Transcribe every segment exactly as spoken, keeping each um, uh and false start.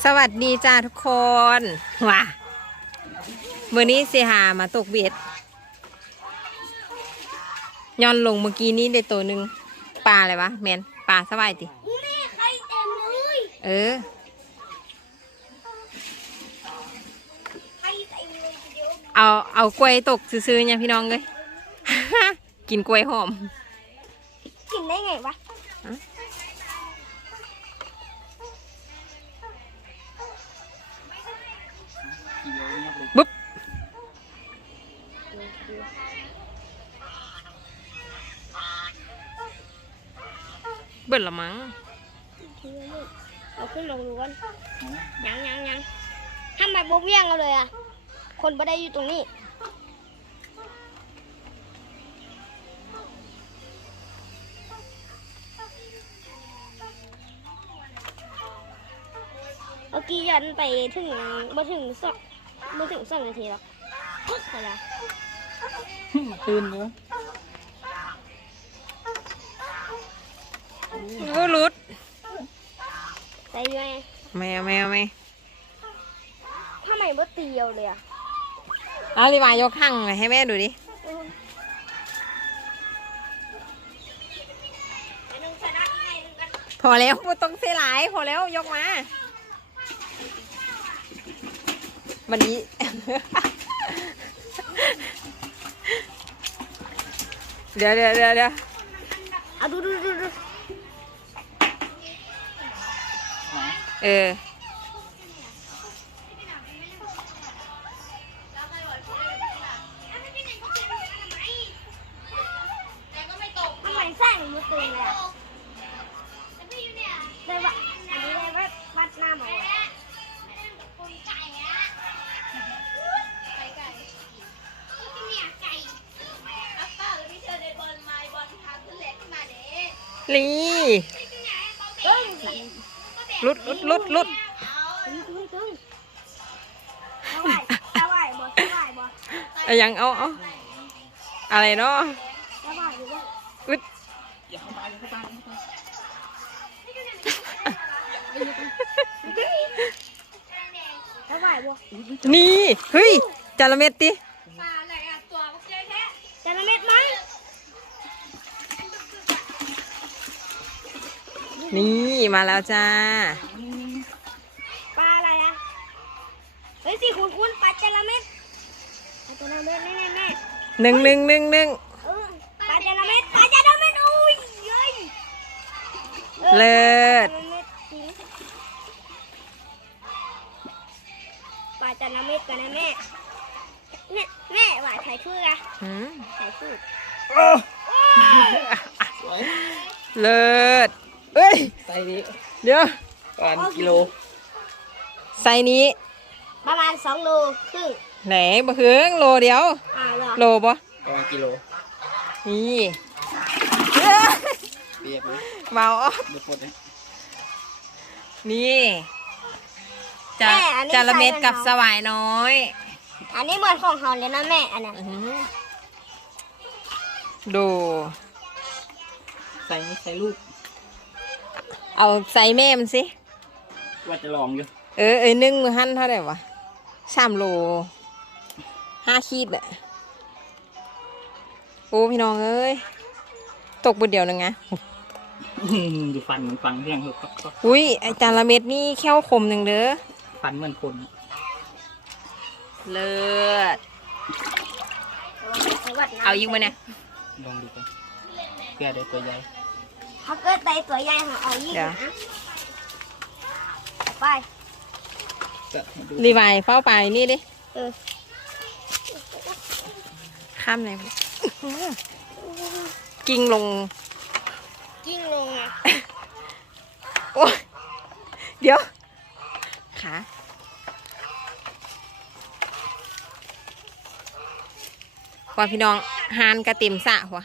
สวัสดีจ้าทุกคนว้าเมื่อนี้เสียหามาตกเบ็ดย้อนลงเมื่อกี้นี้ได้ตัวหนึ่งปลาอะไรวะแมนปลาสบายติเออเอาเอากล้วยตกซื้อๆเนี่ยพี่น้องเลย กินกล้วยหอมกินได้ไงวะบุ๊บเบิ่นละมั้งเอาขึ้นลงดูกันยังยังยังทำไมบุ๊บเวี่ยงเราเลยอ่ะคนบ่ได้อยู่ตรงนี้เมื่อกี้ยันไปถึงมาถึงสองมาถึงสองนาทีแล้วอะไรตื่นเนอะกูรุดใส่ไหมแมวแมวไหมทำไมบ่ตีเอาเลยอ่ะเอาลีวายกหั่งให้แม่ดูดิพอแล้วไม่ต้องเสียหลายพอแล้วยกมาวันนี้ เดี๋ยวเดี๋ยวเดี๋ยวเดี๋ยวเอาดูดูดูดูเออทำไมแซงมือตีเลยอ่ะได้ว่าอันนี้ได้ว่าวัดหน้าหมอลีลุดลุดลุดลุดเอายังเอาเอาอะไรเนาะอึดนี่เฮ้ยจาระเม็ดดิจาระเม็ดมั้งนี่มาแล้วจ้าปลาอะไรอ่ะเฮ้ยสิคุณคุณปลาจาระเม็ดปลาจาระเม็ดแน่แน่หนึ่งหนึ่งหนึ่งหนึ่งปลาจาระเม็ดปลาจาระเม็ดอุ้ยเย้ยเลิศปลาจาระเม็ดกันนะแม่แม่แม่หวานถ่ายชื่ออะถ่ายชื่อเลิศเอ้ยไซนี้เดี๋ยวประมาณกิโลไซนี้ประมาณสองโลครึ่งไหนบ่ถึงโลเดียวโลบ่ประมาณกิโลนี่เปียกเลยเมาอ๋อนี่จะจะละเม็ดกับสวายน้อยอันนี้เหมือนของเขาเลยนะแม่อันนั้นดูใส่ใส่ลูกเอาใส่แม่มันสิว่าจะลองอยู่เออเอ้ยนึ่งมือหั่นเท่าไหร่วะสามโลห้าขีดอะโอ้พี่น้องเอ้ยตกบนเดียวนึงไงดูฟันมันฟังเพียงเหรออุ้ยไอจานละเม็ดนี่แค่วคมหนึ่งเด้อฟันเหมือนคนเลิศเอายิงมาเนี่ยลองดูกันเพื่อได้ตัวใหญ่เขาเกิดไตตัวใหญ่ของเอายิงนะไปรีไวเฝ้าไปนี่ดิข้ามไหนกิ้งลงกิ้งลงอ่ะโอ้เดี๋ยวขาว่าพี่น้องหานกระติ่มสะหัว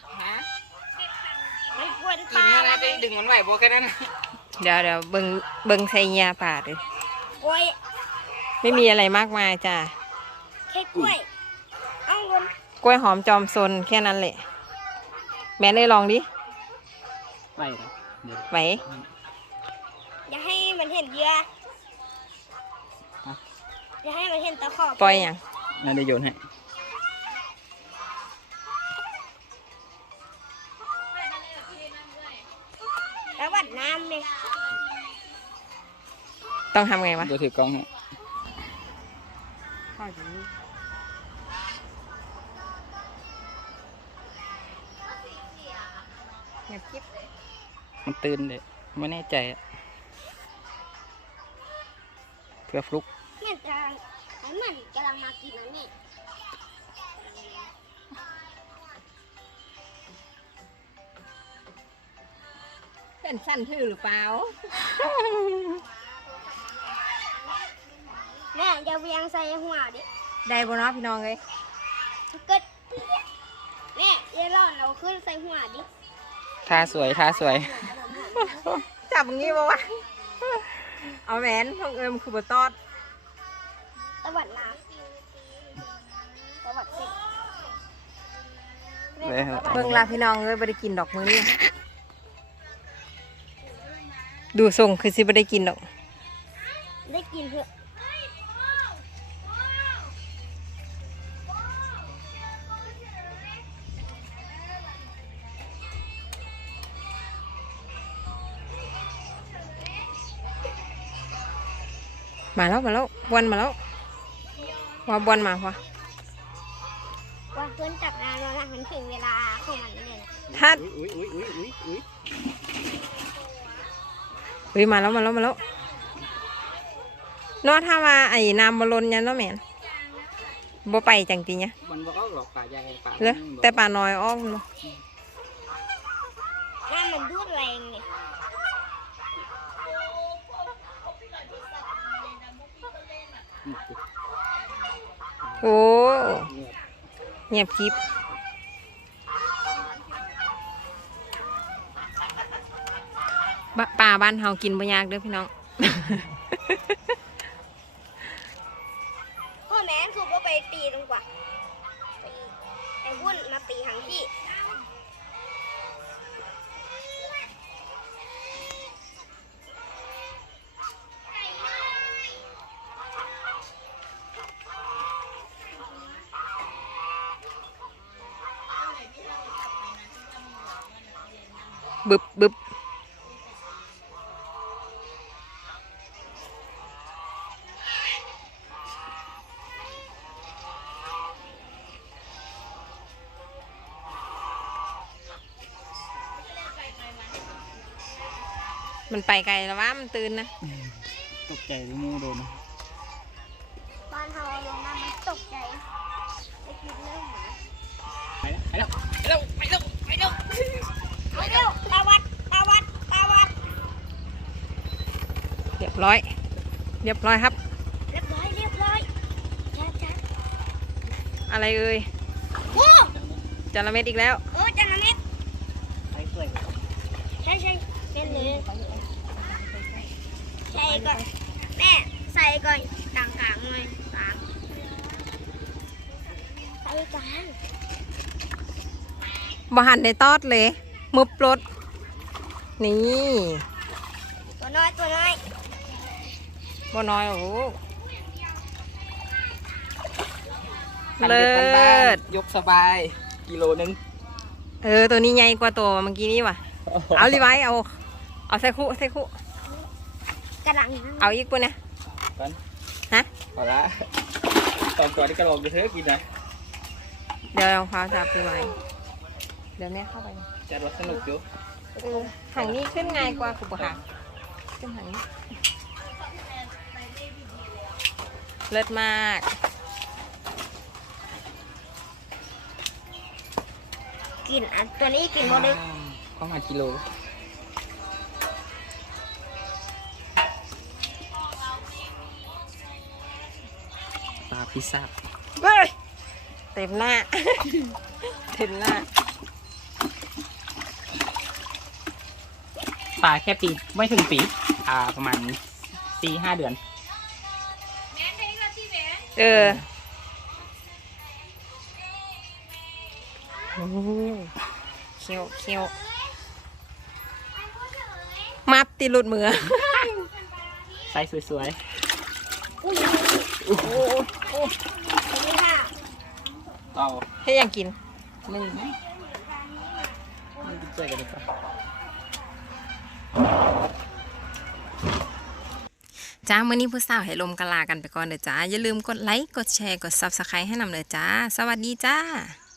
กินเมื่อไรจะดึงมันไหวโบกันนั่นเดี๋ยวเดี๋ยวเบิ้งเบิ้งไซยาป่าเลยกล้วยไม่มีอะไรมากมายจ้ะแค่กล้วยเอาวนกล้วยหอมจอมซนแค่นั้นแหละแม่ได้ลองดิไหวไหมไหวอย่าให้มันเห็นเยอะจะให้มันเห็นตะขอบปล่อยอย่างน่าได้โยนให้แล้ววัดน้ำเลยต้องทำไงวะเดี๋ยวถือกล้องให้เงียบกิ๊บมันตื่นเลยไม่แน่ใจอะเพื่อฟลุกเหมือนจะไอ้เหมือนกำลังมากินนะนี่เป็นสั้นทื่อหรือเปล่าแม่อย่าเวียงใส่หัวดิได้บ่เนาะพี่น้องเลยเกิดแม่อย่าล่อนเราขึ้นใส่หัวดิท่าสวยท่าสวยจับอย่างงี้บ่วะเอาแหวนพวกเอิมคือบตอดตะวัดน้ำตะวัดเสร็จเลยครับเบิ่งลาพี่น้องเลยบ่ได้กินดอกมื้อนี้ดูทรงคือสิบ่ได้กินดอกได้กินเถอะมาแล้วมาแล้วบอลมาแล้วว่าบอลมาพอว่าเพื่อนจับงานแล้วนะมันถึงเวลาของมันเลยถ้าอุ้ยอุ้ยอุ้ยอุ้ยอุ้ยเฮ้ยมาแล้วมาแล้วมาแล้วเนาะถ้าว่าไอ้น้ำบอลนยันเนาะแม่นบ่ไปจังตีเนี่ยมันบอกเอาหลอกป่าใหญ่ป่าเหรอแต่ป่าน้อยอ้อมเนาะน้ำมันดูดแรงเนี่ยโอ้เงียบคลิปบป่าบ้านเฮากินบ่ยากเด้อพี่น้องพ่อแม่สูบว่าไปตีตรงกว่าตีไอ้วุ่นมาตีหังที่บึบบึบมันไปไกลแล้ววะมันตื่นนะตกใจที่มูโดนบ้านเฮาลงน้ำมันตกใจไปกินเรื่องหมาไปแล้วไปแล้วไปแล้วไปแล้วไปแล้วไปเร็วตาวัดตาวัดตาวัดเรียบร้อย เรียบร้อยครับเรียบร้อยเรียบร้อยจ้าจ้าอะไรเอ่ยโอ้จระเม็ดอีกแล้วเออจันทร์เม็ดไปสวยใช่ใช่เป็นเลยใส่ก่อนแม่ใส่ก่อนกลางกลางๆหน่อยกลางใส่กลางบ่หันได้ตอดเลยมุบรถนี่ตัวน้อยตัวน้อยบ่น้อยโอ้โหคันเลิเด็ดบ้านศๆยกสบายกิโลนึงเออตัวนี้ใหญ่กว่าตัวเมื่อกี้นี้ว่ะ เอารีไว้เอา เอาใส่คู่ใส่คู่กระดังเอาอีกปุ่นนะก่อนฮะพอละตอนก่อนที่กระโดดไปเถอะกินนะเดี๋ยวเราพาจับรีไว้เดี๋ยวแม่เข้าไปจัดว่าสนุกอยู่ทางนี้ขึ้นง่ายกว่าคุณปะคะขึ้นทางนี้เลิศมากกินอันตัวนี้กินบ่ได้ประมาณกิโลปลาพิซซ่าเฮ้ยเต็มหน้า เต็มหน้าปลาแค่ปีไม่ถึงปีอ่าประมาณสี่ห้าเดือนเออโอ้เคี้ยวเคี้ยวมับตีหลุดมือไซส์สวยอุ้ยโอ้โหโอ้สวัสดีค่ะต่อเฮ็ดหยังกินหนึ่งไหมมันจะช่วยกันดีกว่าจ้ามื้อนี้ผู้สาวให้ลมกะลากันไปก่อนเด้อจ้าอย่าลืมกดไลค์กดแชร์กด ซับสไครบ์ ให้นำเด้อจ้าสวัสดีจ้า